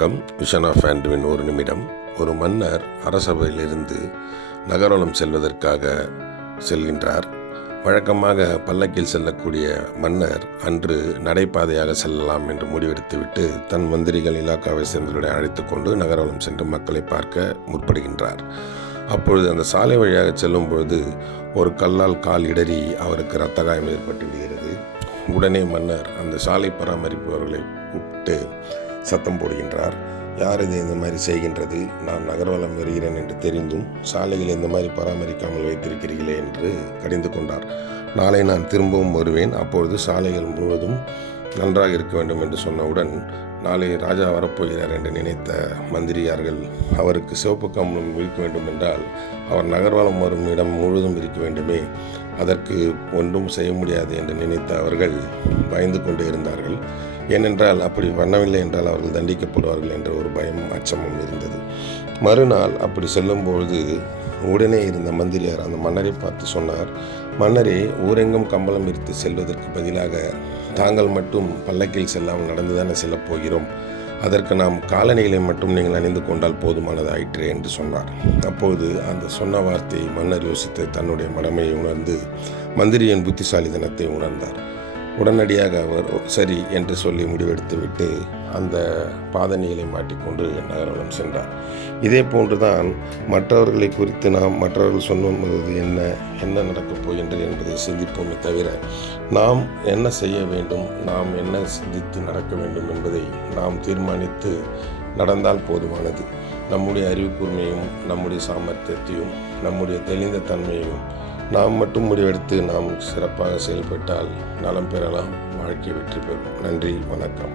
வணக்கம். Vision of ஆண்ட்வின் ஒரு நிமிடம். ஒரு மன்னர் அரசவையிலிருந்து நகர்வலம் செல்வதற்காக செல்கின்றார். வழக்கமாக பல்லக்கில் செல்லக்கூடிய மன்னர் அன்று நடைபாதையாக செல்லலாம் என்று முடிவெடுத்துவிட்டு தன் மந்திரிகள் இலாக்காவை சேர்ந்தவர்களை அழைத்து கொண்டு நகர்வலம் சென்று மக்களை பார்க்க முற்படுகின்றார். அப்பொழுது அந்த சாலை வழியாக செல்லும் பொழுது ஒரு கல்லால் கால் இடறி அவருக்கு இரத்த காயம் ஏற்பட்டு விடுகிறது. உடனே மன்னர் அந்த சாலை பராமரிப்பவர்களை கூப்பிட்டு சத்தம் போடுகின்றார். யார் இது இந்த மாதிரி செய்கின்றது? நான் நகர்வலம் வருகிறேன் என்று தெரிந்தும் சாலையில் இந்த மாதிரி பராமரிக்காமல் வைத்திருக்கிறீர்களே என்று கடிந்து கொண்டார். நாளை நான் திரும்பவும் வருவேன், அப்பொழுது சாலைகள் முழுவதும் நன்றாக இருக்க வேண்டும் என்று சொன்னவுடன் நாளை ராஜா வரப்போகிறார் என்று நினைத்த மந்திரியார்கள் அவருக்கு சிவப்பு கம்பளம் விரிக்க வேண்டும் என்றால் அவர் நகர்வலம் வரும் இடம் முழுவதும் இருக்க வேண்டுமே, அதற்கு ஒன்றும் செய்ய முடியாது என்று நினைத்த அவர்கள் பயந்து கொண்டே இருந்தார்கள். ஏனென்றால் அப்படி பண்ணவில்லை என்றால் அவர்கள் தண்டிக்கப்படுவார்கள் என்ற ஒரு பயமும் அச்சமும் இருந்தது. மறுநாள் அப்படி செல்லும்பொழுது உடனே இருந்த மந்திரியார் அந்த மன்னரை பார்த்து சொன்னார், மன்னரே, ஊரெங்கும் கம்பளம் விரித்து செல்வதற்கு பதிலாக தாங்கள் மட்டும் பல்லக்கில் செல்லாமல் நடந்துதானே செல்லப் போகிறோம், அதற்கு நாம் காலணிகளை மட்டும் நீங்கள் அணிந்து கொண்டால் போதுமானதாயிற்று என்று சொன்னார். அப்போது அந்த சொன்ன வார்த்தையை மன்னர் யோசித்து தன்னுடைய மடமையை உணர்ந்து மந்திரியின் புத்திசாலித்தனத்தை உணர்ந்தார். உடனடியாக அவர் சரி என்று சொல்லி முடிவெடுத்துவிட்டு அந்த பாதணிகளை மாட்டிக்கொண்டு நகர்வலம் சென்றார். இதே போன்றுதான் மற்றவர்களை குறித்து நாம் மற்றவர்கள் சொல்லும்போது என்ன நடக்கப் போகின்றது என்பதை சிந்திப்போமே தவிர நாம் என்ன செய்ய வேண்டும், நாம் என்ன சிந்தித்து நடக்க வேண்டும் என்பதை நாம் தீர்மானித்து நடந்தால் போதுமானது. நம்முடைய அறிவு கூர்மையும் நம்முடைய சாமர்த்தியத்தையும் நம்முடைய தெளிந்த தன்மையையும் நாம் மட்டும் முடிவெடுத்து நாம் சிறப்பாக செயல்பட்டால் நலம் பெறலாம், வாழ்க்கை வெற்றி பெறும். நன்றி, வணக்கம்.